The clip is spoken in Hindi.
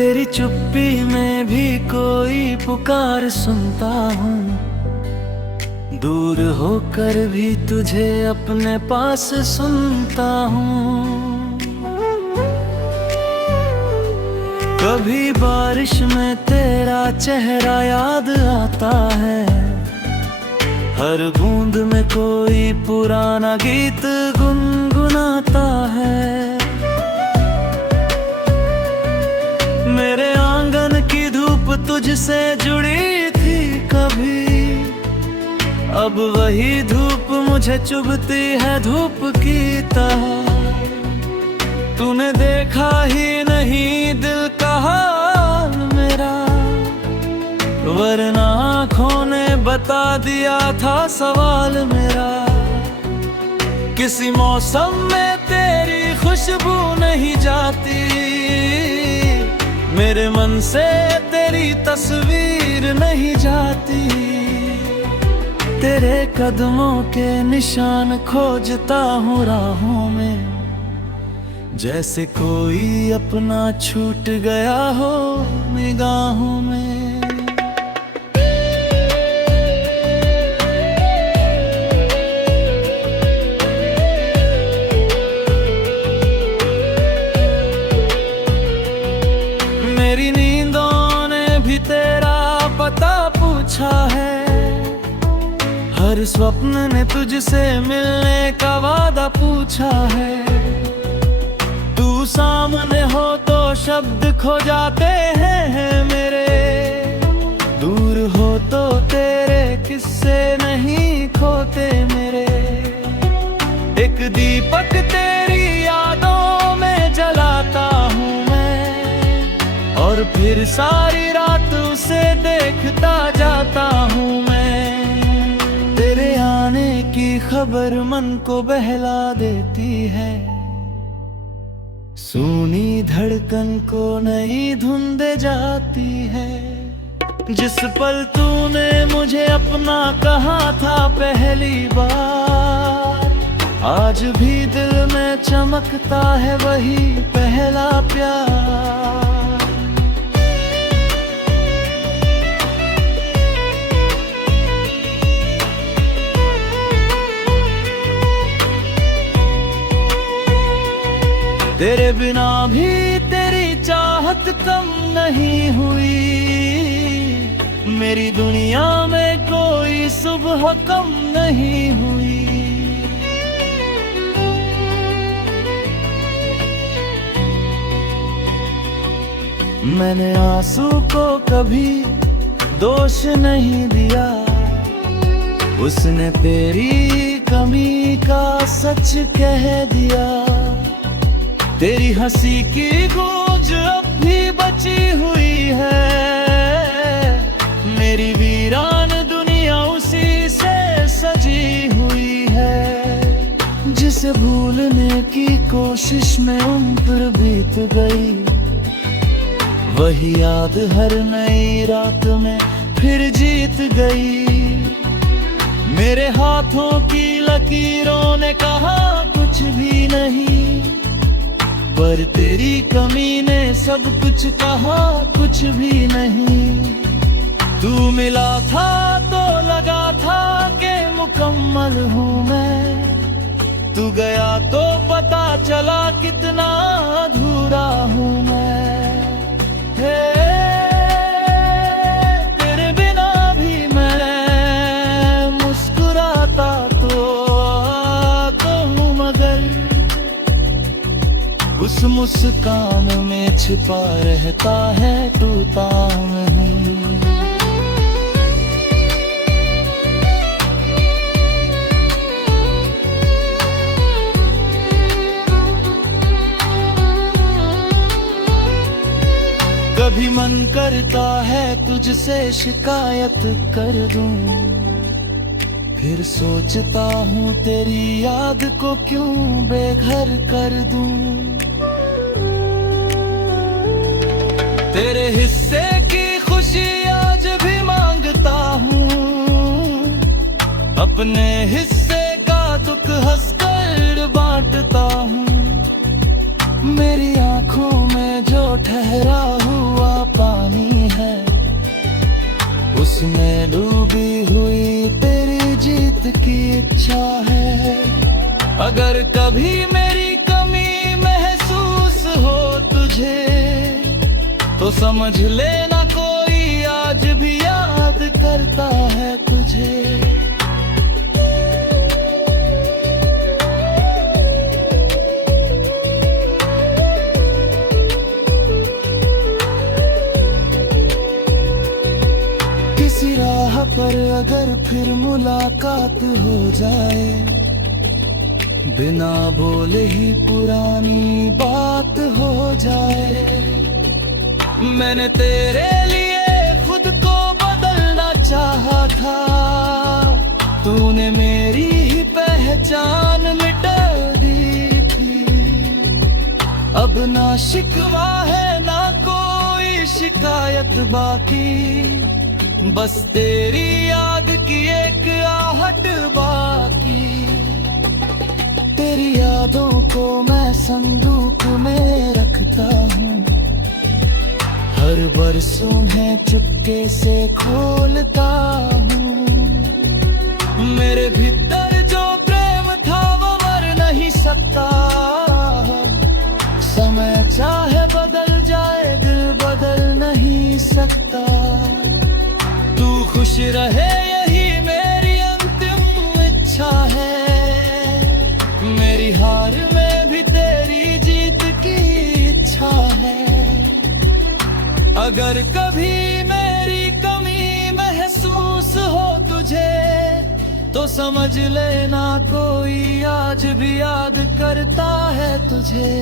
तेरी चुप्पी में भी कोई पुकार सुनता हूँ, दूर होकर भी तुझे अपने पास सुनता हूँ। कभी बारिश में तेरा चेहरा याद आता है, हर बूंद में कोई पुराना गीत गुनगुनाता है। मेरे आंगन की धूप तुझसे जुड़ी थी कभी, अब वही धूप मुझे चुभती है धूप की तरह। तूने देखा ही नहीं दिल का हाल मेरा, वरना आँखों ने बता दिया था सवाल मेरा। किसी मौसम में तेरी खुशबू नहीं जाती, मेरे मन से तेरी तस्वीर नहीं जाती। तेरे कदमों के निशान खोजता हूँ राहों में, जैसे कोई अपना छूट गया हो निगाहों में। मेरी नींदों ने भी तेरा पता पूछा है, हर स्वप्न ने तुझसे मिलने का वादा पूछा है। तू सामने हो तो शब्द खो जाते हैं मेरे, दूर हो तो तेरे किस्से नहीं खोते मेरे। एक दीपक तेरी यादों में जलाता हूँ मैं, और फिर सारी रात उसे देखता जाता हूँ मैं। तेरे आने की खबर मन को बहला देती है, सूनी धड़कन को नई धुन दे जाती है। जिस पल तूने मुझे अपना कहा था पहली बार, आज भी दिल में चमकता है वही पहला प्यार। तेरे बिना भी तेरी चाहत कम नहीं हुई, मेरी दुनिया में कोई सुबह कम नहीं हुई। मैंने आंसू को कभी दोष नहीं दिया, उसने तेरी कमी का सच कह दिया। तेरी हंसी की गूंज अब भी बची हुई है, मेरी वीरान दुनिया उसी से सजी हुई है। जिसे भूलने की कोशिश में उम्र बीत गई, वही याद हर नई रात में फिर जीत गई। मेरे हाथों की लकीरों ने कहा कुछ भी नहीं, पर तेरी कमी ने सब कुछ कहा कुछ भी नहीं। तू मिला था तो लगा था कि मुकम्मल हूँ मैं, तू गया तो पता चला कितना अधूरा हूँ मैं। तेरे बिना भी मैं मुस्कुराता तो हूँ, मगर उस मुस्कान में छिपा रहता है टूटा मैं। कभी मन करता है तुझसे शिकायत कर दूं, फिर सोचता हूँ तेरी याद को क्यों बेघर कर दूं। तेरे हिस्से की खुशी आज भी मांगता हूँ, अपने हिस्से का दुख हंसकर बांटता हूँ। मेरी आंखों में जो ठहरा हुआ की इच्छा है। अगर कभी मेरी कमी महसूस हो तुझे, तो समझ लेना कोई आज भी याद करता है तुझे। किसी राह पर अगर फिर मुलाकात हो जाए, बिना बोले ही पुरानी बात हो जाए। मैंने तेरे लिए खुद को बदलना चाहा था, तूने मेरी ही पहचान मिटा दी थी। अब ना शिकवा है ना कोई शिकायत बाकी, बस तेरी याद की एक आहट बाकी। तेरी यादों को मैं संदूक में रखता हूँ, हर बरसों में चुपके से खोलता हूँ। मेरे भीतर जो प्रेम था वो मर नहीं सकता, समय चाहे बदल जाए दिल बदल नहीं सकता। तू खुश रहे यही मेरी अंतिम इच्छा है, मेरी हार में भी तेरी जीत की इच्छा है। अगर कभी मेरी कमी महसूस हो तुझे, तो समझ लेना कोई आज भी याद करता है तुझे।